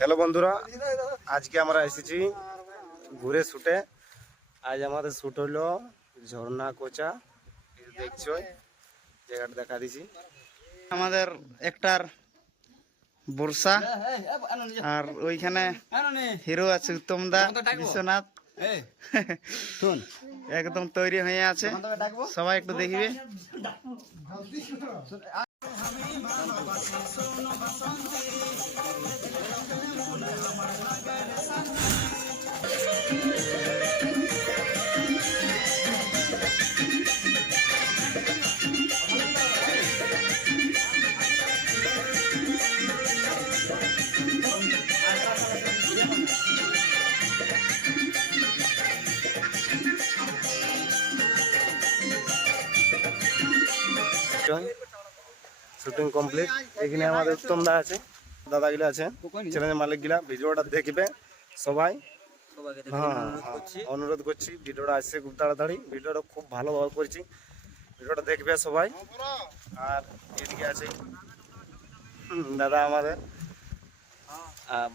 Hello বন্ধুরা, আজকে আমরা এসেছি ঘুরে শুটে। আজ আমাদের শুট হইলো ঝর্ণা কোচা। দেখছো জায়গাটা দেখা দিছি। আমাদের একটার বর্ষা আর ওইখানে হিরো আছে উত্তম দা বিশ্বনাথ একদম তৈরি হয়ে আছে, সবাই একটু দেখবে। Shooting complete. এখানে আমাদের উত্তম দা আছে, দাদাগুলো আছে, চ্যানেলের মালিক গিলা। ভিডিওটা দেখবে সবাই। অনুরোধ করছি, ভিডিওটা আসছে খুব তাড়াতাড়ি। ভিডিওটা খুব ভালোভাবে করছি, ভিডিওটা দেখবে সবাই। আর এদিকে আছে দাদা আমাদের,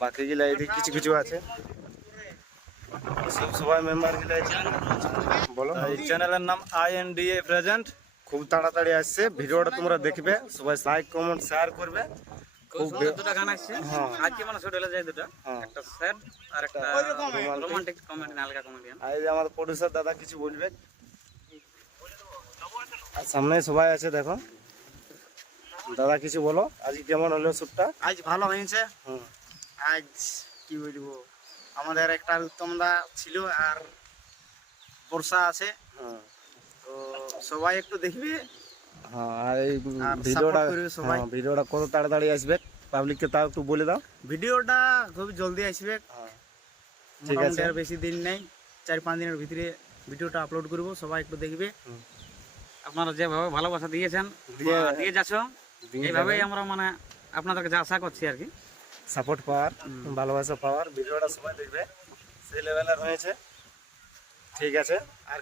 বাকি গিলা এদিকে কিছু কিছু আছে, সবাই মেম্বার গিলা আছে। বলো, এই চ্যানেলের নাম INDA প্রেজেন্ট। খুব তাড়াতাড়ি আসছে, ভিডিওটা তোমরা দেখবে সবাই, লাইক কমেন্ট শেয়ার করবে। খুব সুন্দর দুটো গান আসছে আজকে, মানে শুট হলে যায় দুটো, একটা স্যাড আর একটা রোমান্টিক কমেডি, হালকা কমেডিয়ান। আর এই যে আমাদের প্রডিউসার দাদা কিছু বলবে। আর সামনে সবাই আছে, দেখো দাদা কিছু বলো। আজকে কেমন হলো শুটটা? আজ ভালো হয়েছে। আজ কি বলবো, আমাদের একটা উত্তম দা ছিল আর বর্ষা আছে, তো সবাই একটু দেখবে। আর এই আর ভিডিওটা support করবে সবাই। ভিডিওটা কত তাড়াতাড়ি আসবে পাবলিককে তাও একটু বলে দাও। ভিডিওটা খুব জলদি আসবে, ঠিক আছে। আর বেশি দিন নেই, 4-5 দিনের ভিতরে ভিডিওটা আপলোড করব, সবাই একটু দেখবে। আপনারা যেভাবে ভালোবাসা দিয়েছেন, দিয়ে যাচ্ছ, এইভাবেই আমরা মানে আপনাদের কাছে আশা করছি আর কি। সাপোর্ট পাওয়ার, ভালোবাসা পাওয়ার। ভিডিওটা সবাই দেখবে, সেই লেভেলের হয়েছে। ঠিক আছে। আর